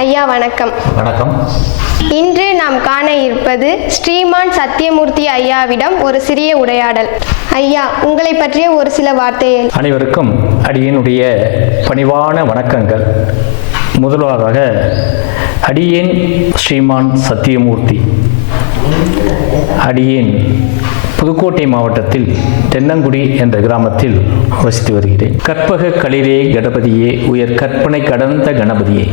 ஐயா வணக்கம். வணக்கம். இன்று நாம் காண இருப்பது ஸ்ரீமான் சத்தியமூர்த்தி ஐயாவிடம் ஒரு சிறிய உரையாடல். ஐயா, உங்களை பற்றிய ஒரு சில வார்த்தைகள். அனைவருக்கும் அடியேனுடைய பணிவான வணக்கங்கள். முதலாவதாக அடியேன் ஸ்ரீமான் சத்தியமூர்த்தி. அடியேன் புதுக்கோட்டை மாவட்டத்தில் தென்னங்குடி என்ற கிராமத்தில் வசித்து வருகிறேன். கற்பக களிரே கணபதியே, உயர் கற்பனை கடந்த கணபதியே,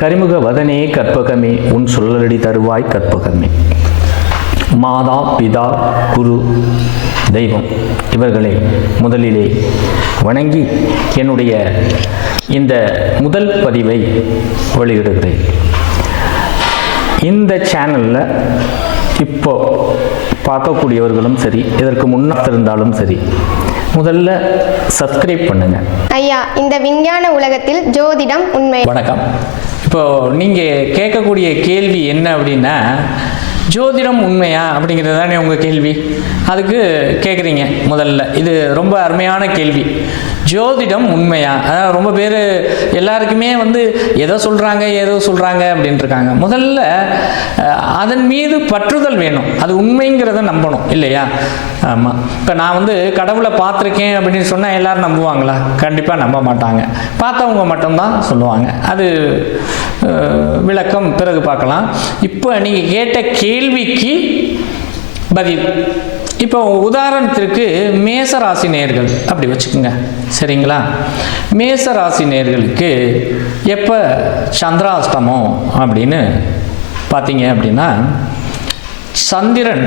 கரிமுக வதனே கற்பகமே, உன் சொல்லடி தருவாய் கற்பகமே. மாதா பிதா குரு தெய்வம் இவர்களை முதலிலே வணங்கி என்னுடைய இந்த முதல் பதிவை வெளியிடுகிறேன். இந்த சேனலில் இப்போ பார்க்கக்கூடியவர்களும் சரி, இதற்கு முன்னால் இருந்தாலும் சரி, முதல்ல சப்ஸ்கிரைப் பண்ணுங்க. ஐயா, இந்த விஞ்ஞான உலகத்தில் ஜோதிடம் உண்மை. வணக்கம். இப்போ நீங்கள் கேட்கக்கூடிய கேள்வி என்ன அப்படின்னா, ஜோதிடம் உண்மையா அப்படிங்கிறது தானே உங்கள் கேள்வி. அதுக்கு கேட்குறீங்க. முதல்ல இது ரொம்ப அருமையான கேள்வி. ஜோதிடம் உண்மையா? அதாவது ரொம்ப பேர் எல்லாருக்குமே ஏதோ சொல்கிறாங்க அப்படின்ட்டு இருக்காங்க. முதல்ல அதன் மீது பற்றுதல் வேணும். அது உண்மைங்கிறத நம்பணும் இல்லையா? ஆமாம். இப்போ நான் கடவுளை பார்த்துருக்கேன் அப்படின்னு சொன்னால் எல்லாரும் நம்புவாங்களா? கண்டிப்பாக நம்ப மாட்டாங்க. பார்த்தவங்க மட்டும்தான் சொல்லுவாங்க. அது விளக்கம் பிறகு பார்க்கலாம். இப்போ நீங்கள் கேட்ட கேள்விக்கு பதில். இப்போ உதாரணத்திற்கு மேசராசி நேயர்கள் அப்படி வச்சுக்கோங்க, சரிங்களா? மேசராசி நேயர்களுக்கு எப்போ சந்திராஷ்டமம் அப்படின்னு பார்த்தீங்க அப்படின்னா, சந்திரன்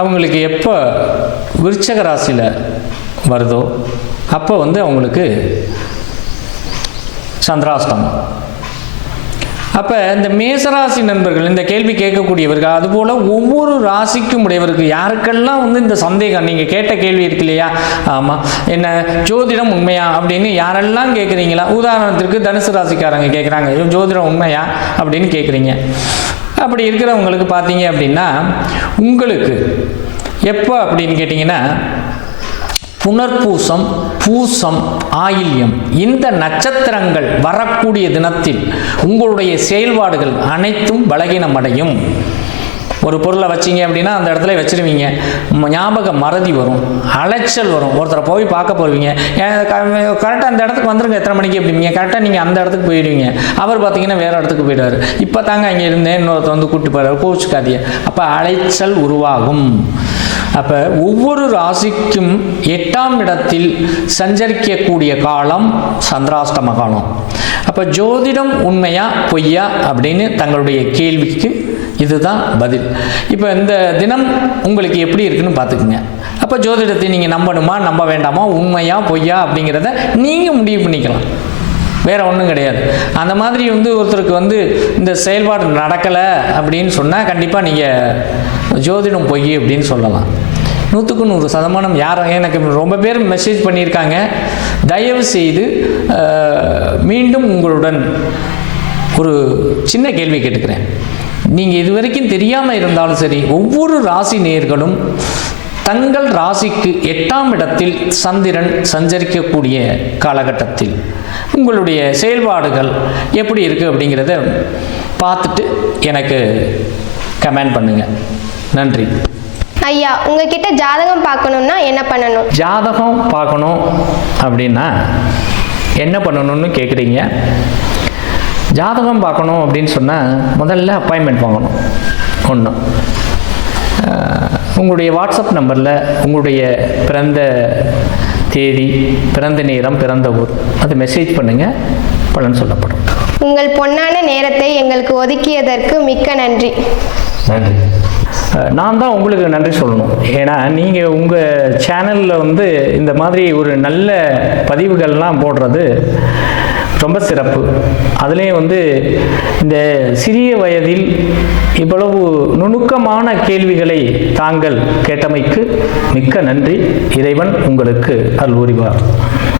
அவங்களுக்கு எப்போ விருச்சக ராசியில் வருதோ அப்போ அவங்களுக்கு சந்திராஷ்டமம். அப்போ இந்த மேசராசி நண்பர்கள், இந்த கேள்வி கேட்கக்கூடியவர்கள், அதுபோல் ஒவ்வொரு ராசிக்கும் உடையவருக்கு யாருக்கெல்லாம் இந்த சந்தேகம், நீங்கள் கேட்ட கேள்வி இருக்கு இல்லையா? ஆமாம், என்ன ஜோதிடம் உண்மையா அப்படின்னு யாரெல்லாம் கேட்குறீங்களா? உதாரணத்திற்கு தனுசு ராசிக்காரங்க கேட்குறாங்க, ஜோதிடம் உண்மையா அப்படின்னு கேட்குறீங்க. அப்படி இருக்கிறவங்களுக்கு பார்த்தீங்க அப்படின்னா, உங்களுக்கு எப்போ அப்படின்னு கேட்டிங்கன்னா, புனர்பூசம், பூசம், ஆயில்யம் இந்த நட்சத்திரங்கள் வரக்கூடிய தினத்தில் உங்களுடைய செயல்பாடுகள் அனைத்தும் பலகீனமடையும். ஒரு பொருளை வச்சிங்க அப்படின்னா அந்த இடத்துல வச்சிருவீங்க, ஞாபக மறதி வரும், அலைச்சல் வரும். ஒருத்தரை போய் பார்க்க போவீங்க, கரெக்டாக அந்த இடத்துக்கு வந்துருங்க, எத்தனை மணிக்கு அப்படிங்க, கரெக்டாக நீங்கள் அந்த இடத்துக்கு போயிடுவீங்க. அவர் பார்த்தீங்கன்னா வேறு இடத்துக்கு போயிடுவார். இப்போ தாங்க அங்கே இருந்தேன், இன்னொருத்தர் கூப்பிட்டு போயிடுவார், கோவிச்சுக்காதீங்க. அப்போ அலைச்சல் உருவாகும். அப்போ ஒவ்வொரு ராசிக்கும் 8ஆம் இடத்தில் சஞ்சரிக்கக்கூடிய காலம் சந்திராஷ்டம காலம். அப்போ ஜோதிடம் உண்மையா பொய்யா அப்படின்னு தங்களுடைய கேள்விக்கு இதுதான் பதில். இப்போ இந்த தினம் உங்களுக்கு எப்படி இருக்குன்னு பார்த்துக்குங்க. அப்போ ஜோதிடத்தை நீங்கள் நம்பணுமா நம்ப வேண்டாமா, உண்மையா பொய்யா அப்படிங்கிறத நீங்கள் முடிவு பண்ணிக்கலாம். வேறு ஒன்றும் கிடையாது. அந்த மாதிரி ஒருத்தருக்கு இந்த செயல்பாடு நடக்கலை அப்படின்னு சொன்னால் கண்டிப்பாக நீங்கள் ஜோதிடம் பொய் அப்படின்னு சொல்லலாம். 100க்கு 100% யாரும் எனக்கு ரொம்ப பேர் மெசேஜ் பண்ணியிருக்காங்க. தயவு செய்து மீண்டும் உங்களுடன் ஒரு சின்ன கேள்வி கேட்டுக்கிறேன். நீங்கள் இதுவரைக்கும் தெரியாமல் இருந்தாலும் சரி, ஒவ்வொரு ராசி நேயர்களும் தங்கள் ராசிக்கு 8ஆம் இடத்தில் சந்திரன் சஞ்சரிக்கக்கூடிய காலகட்டத்தில் உங்களுடைய செயல்பாடுகள் எப்படி இருக்குது அப்படிங்கிறத பார்த்துட்டு எனக்கு கமெண்ட் பண்ணுங்கள். நன்றி. ஐயா, உங்ககிட்ட ஜாதகம் பார்க்கணும்னா என்ன பண்ணணும்? ஜாதகம் பார்க்கணும் அப்படின்னா என்ன பண்ணணும்னு கேட்குறீங்க. ஜாதகம் பார்க்கணும் அப்படின்னு சொன்னால் முதல்ல அப்பாயின்மெண்ட் வாங்கணும். ஒன்று, உங்களுடைய வாட்ஸ்அப் நம்பரில் உங்களுடைய பிறந்த தேதி, பிறந்த நேரம், பிறந்த ஊர் அது மெசேஜ் பண்ணுங்கள், பலன் சொல்லப்படும். உங்கள் பொன்னான நேரத்தை எங்களுக்கு ஒதுக்கியதற்கு மிக்க நன்றி. நன்றி. நான் தான் உங்களுக்கு நன்றி சொல்லணும். ஏன்னா நீங்கள் உங்கள் சேனலில் இந்த மாதிரி ஒரு நல்ல பதிவுகள்லாம் போடுறது ரொம்ப சிறப்பு. அதுலேயும் இந்த சிறிய வயதில் இவ்வளவு நுணுக்கமான கேள்விகளை தாங்கள் கேட்டமைக்கு மிக்க நன்றி. இறைவன் உங்களுக்கு அருள் புரிவார்.